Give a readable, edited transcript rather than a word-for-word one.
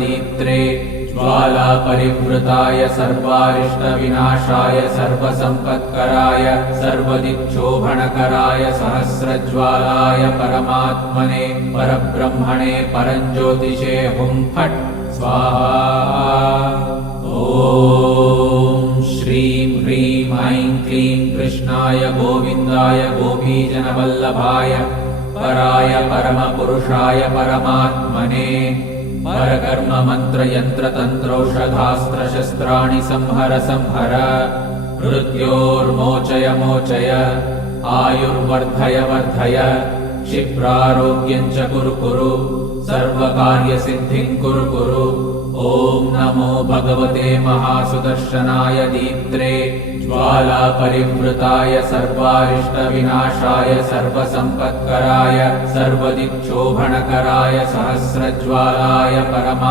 दीप्त्रे ज्वालापरिवृताय सर्वारिष्टविनाशाय सर्वसम्पत्कराय सर्वदिक्शोभणकराय सहस्रज्वालाय परमात्मने परब्रह्मणे परञ्ज्योतिषे हुं फट् स्वाहा। ॐ श्रीं ह्रीं ऐं क्लीं कृष्णाय गोविन्दाय गोपीजनवल्लभाय पराय परमपुरुषाय परमात्मने परकर्म मंत्र यंत्र तंत्रौषधास्त्रशस्त्राणि संहर संहर मृत्योर्मोचय मोचय आयुर्वर्धय वर्धय क्षिप्रारोग्यं च कुरु कुरु सर्वकार्यसिद्धिं कुरु कुरु। ॐ नमो भगवते महासुदर्शनाय दीप्त्रे ज्वालापरिवृताय सर्वारिष्टविनाशाय सर्वसम्पत्कराय सर्वदिक्शोभणकराय सहस्रज्वालाय